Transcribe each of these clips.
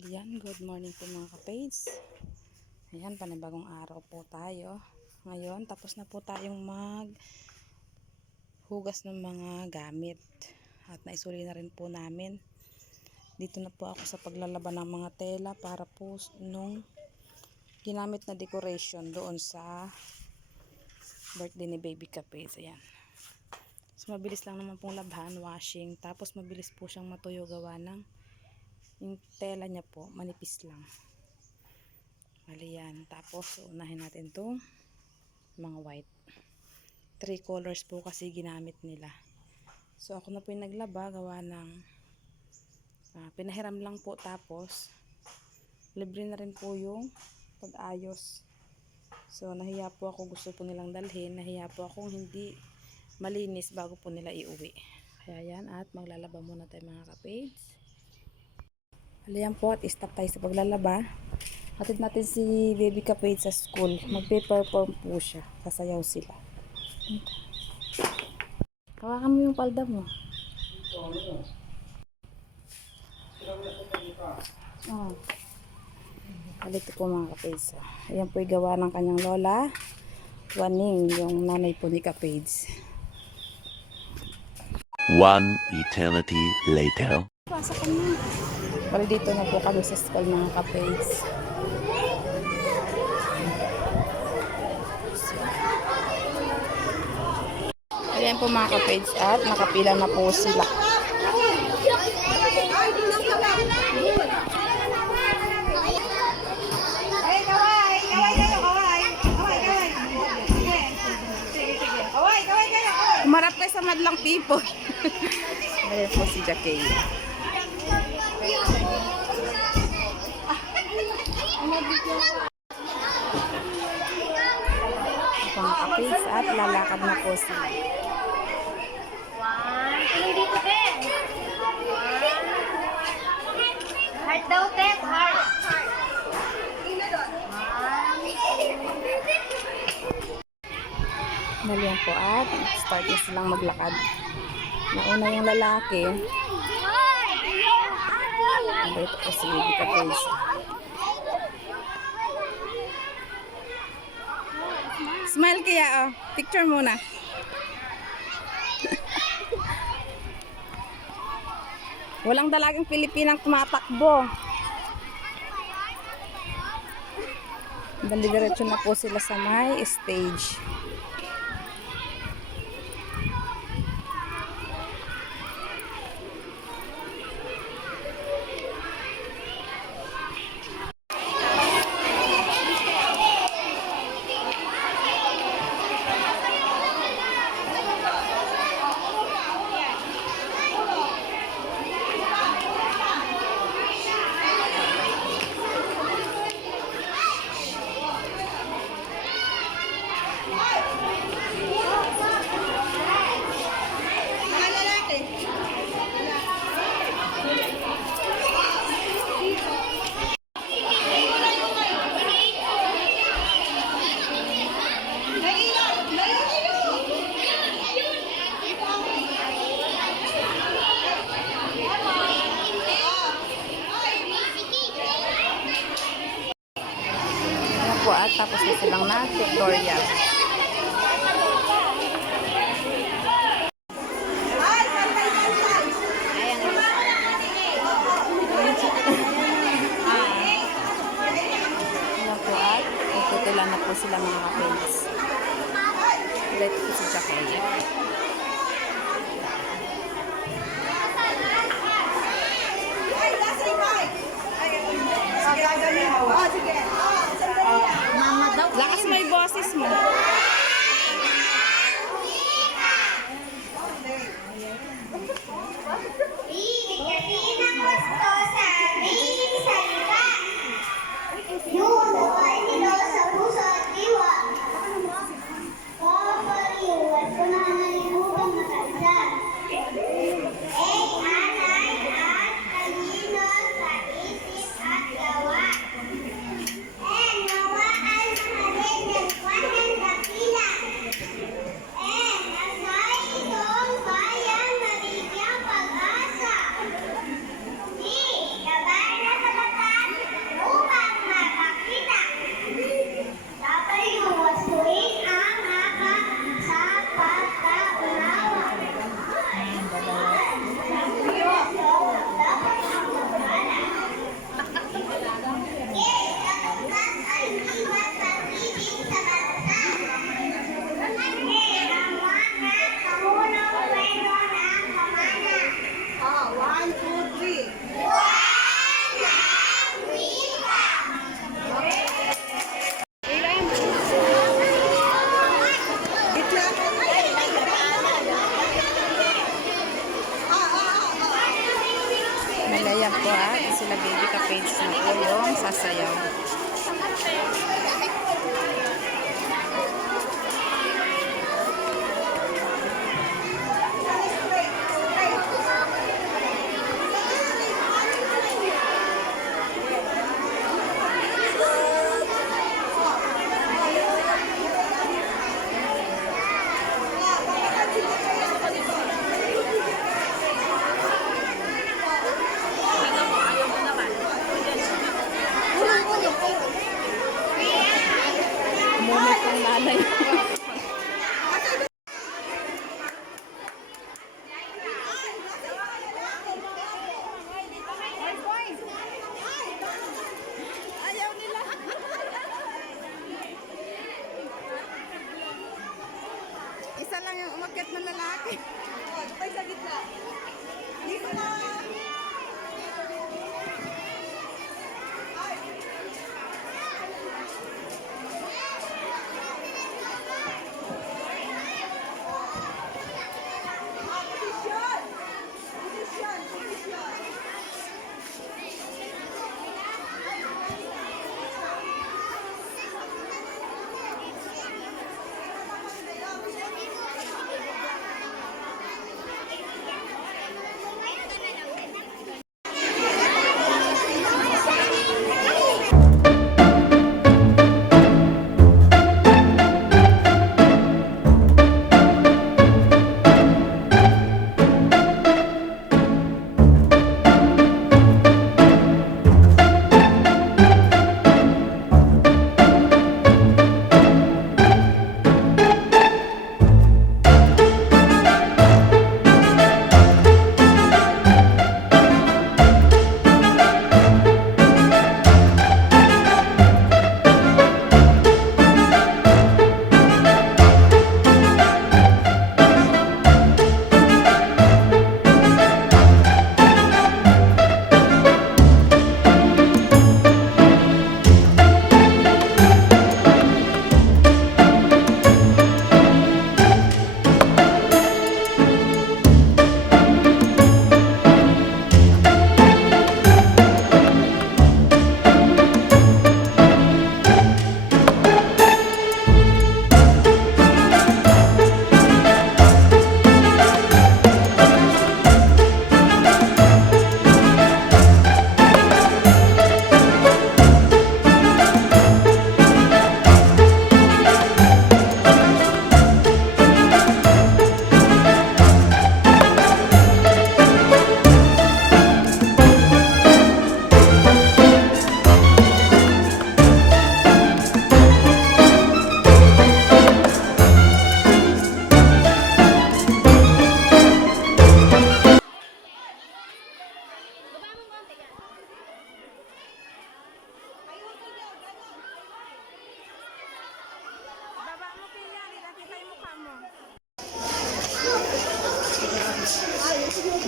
Ayan, good morning po mga ka-page. Ayan, panibagong araw po tayo. Ngayon, tapos na po tayong maghugas ng mga gamit. At naisuli na rin po namin. Dito na po ako sa paglalaban ng mga tela para po nung ginamit na decoration doon sa birthday ni baby ka-page. Ayan. So, mabilis lang naman pong labhan, washing. Tapos mabilis po siyang matuyo gawa ng yung tela niya po, manipis lang. Mali yan. Tapos, unahin natin itong mga white. 3 colors po kasi ginamit nila. So, ako na po yung naglaba, gawa ng pinahiram lang po. Tapos, libre na rin po yung pag-ayos. So, nahiya po ako. Gusto po nilang dalhin. Nahiya po akong hindi malinis bago po nila iuwi. Kaya yan. At maglalaba muna tayo mga ka-page. Ayan po at stop tayo sa paglalaba. Hatid natin si baby ka-page sa school. Magpe-perform po siya. Sasayaw sila. Hawakan mo yung palda mo. Oh. Halito po mga ka-page. Ayan po yung gawa ng kanyang lola. Waning, yung nanay po ni ka-page. One eternity later. Pasok ka na. Bali dito na po kami sa school mga ka-page. Ayan po mga ka-page at nakapila na po sila. Umarap kayo sa madlang people. Ayan po si Jackie. Mga ka-page at lalakad na po sila. Dito, Ted. Heart daw, Ted. Heart. Maliyan po at start na silang maglakad. Nauna yung lalaki. Ito po si baby ka-page. Smile kaya oh. Picture muna. Walang dalagang Pilipinang tumatakbo. Dali-diretso na po sila sa may stage. At tapos na silang na tutorial. Tutula na po sila mga ka-page. Dito po si Jackie. Lakas mo yung boses mo. Yung ay nila sa puso at diwa. Papaliwan ko na ng po sila baby ka-page na po yung sasayaw. Moment ng nanay. Ayaw nila. Isa lang yung umakyat na lalaki. Ay, sa gitna. Dito na.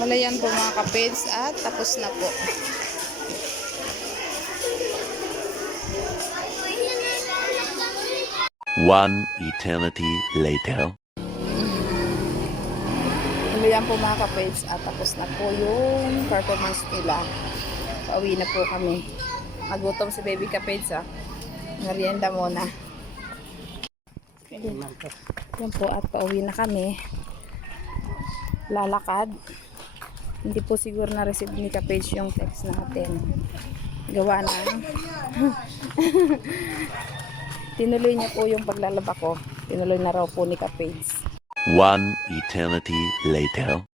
Malayan po mga kapeds at tapos na po. One eternity later. Malayan po mga kapeds at tapos na po yung performance nila. Pauwi na po kami. Magutom si baby kapeds Merienda muna. Yan po at pauwi na kami. Lalakad. Hindi po siguro na-receive ni Kapage yung text natin. Gawa na. Tinuloy niya po yung paglalaba ko. Tinuloy na raw po ni Kapage. One eternity later.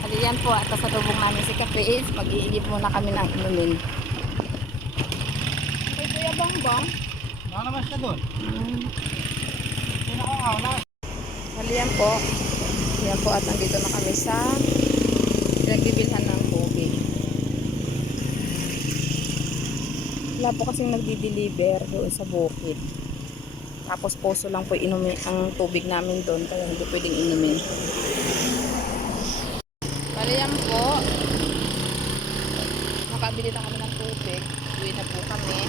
At yan po at sa tubong namin si Kapage. Mag-iigib muna kami ng inumin. Ay, Kuya Bongbong. Baka naman siya doon. Haliyan po. Yan po at nandito na kami sa pinagbibilhan ng tubig. Wala po kasing nagdi-deliver doon sa bukid. Tapos poso lang po inumin ang tubig namin doon kaya hindi pwedeng inumin. Haliyan po. Nakabili na kami ng tubig. Uwi na po kami.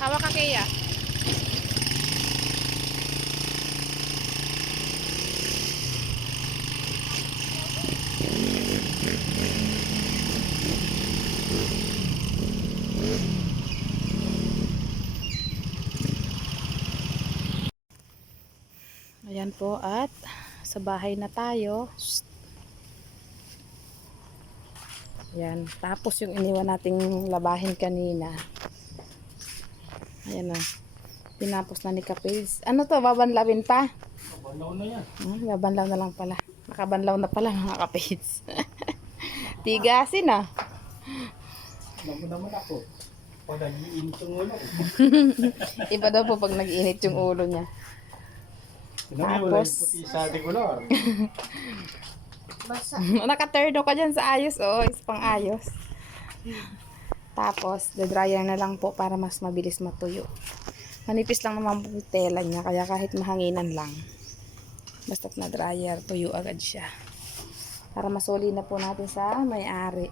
Hawak ka, Kaya. Ayan po at sa bahay na tayo. Ayan. Tapos yung iniwan nating labahin kanina. Ayan na. Tinapos na ni Kapils. Ano to? Babanlawin pa? Banlaw na yan. Babanlaw na lang pala. Nakabanlaw na pala mga Kapils. Tigasin ah. Alam mo naman ako. Pag nag-iinit yung ulo. Iba daw po pag nag-init yung ulo niya. Wala yung Tapos- puti sa decolor. Nakaturno ka dyan sa ayos. Oh, is pang ayos. Tapos, dryer na lang po para mas mabilis matuyo. Manipis lang naman po yung tela niya. Kaya kahit mahanginan lang. Basta't na dryer, tuyo agad siya. Para masuli na po natin sa may-ari.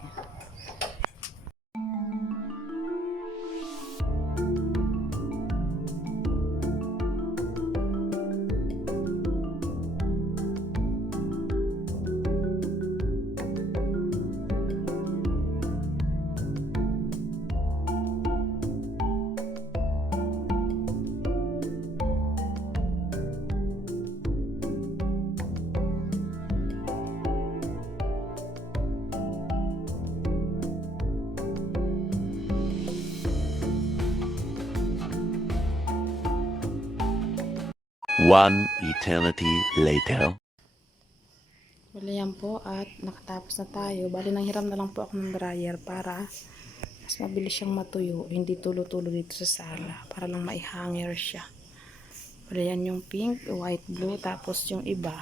One eternity later. Bali yan po at nakatapos na tayo. Bali nanghiram na lang po ako ng dryer para mas mabilis siyang matuyo. Hindi tulo-tulo dito sa sala. Para lang maihanger siya. Bali yan yung pink, white, blue. Tapos yung iba,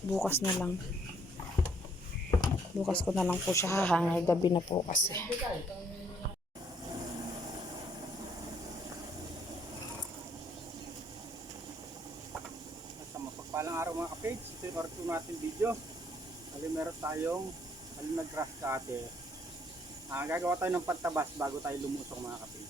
bukas na lang. Bukas ko na lang po siya hahanger. Gabi na po kasi. Sa mapagpalang araw mga kapage, ito yung oras po natin video. Alin meron tayong alin na grass cutter. Gagawa tayo ng pantabas bago tayo lumusok mga kapage.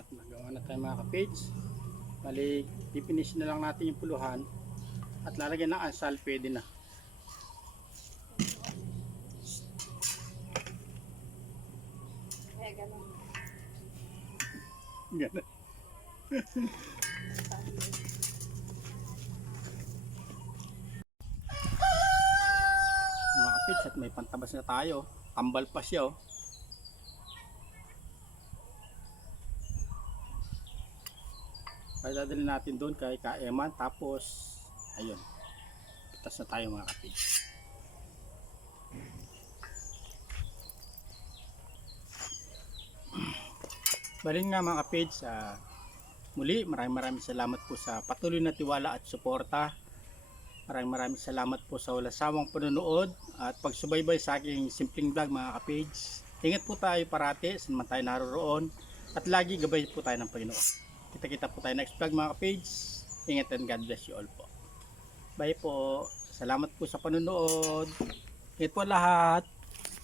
At nagawa na tayo mga kapage. Bali, finish na lang natin yung puluhan at lalagyan ng asal, pwede na. Ganun. Mga kapage, at may pantabas na tayo. Tambal pa siya oh. Kaya dadalhin natin doon kay Kaeman, tapos ayun, pitas na tayo mga kapage. Balin nga mga kapage, muli maraming salamat po sa patuloy na tiwala at suporta. Maraming salamat po sa walang sawang panonood at pagsubaybay sa aking simpleng vlog mga kapage. Ingat po tayo parati saan man tayo naroroon at lagi gabay po tayo ng Panginoon. Kita-kita po tayo next vlog mga kapage. Ingat and God bless you all po. Bye po. Salamat po sa panonood. Ingat po lahat.